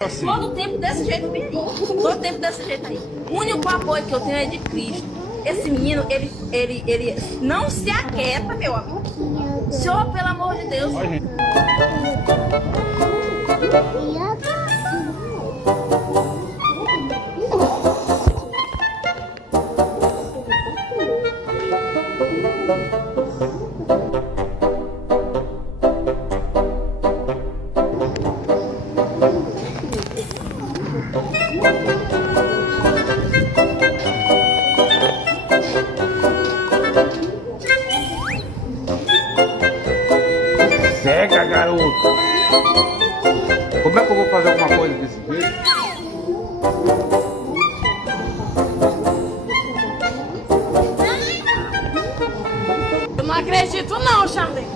Todo tempo desse jeito, menino. Todo tempo desse jeito aí. O único apoio que eu tenho é de Cristo. Esse menino, ele não se aquieta, meu amigo. Senhor, pelo amor de Deus. Cega, garoto! Como é que eu vou fazer alguma coisa desse jeito? Eu não acredito não, Charlie.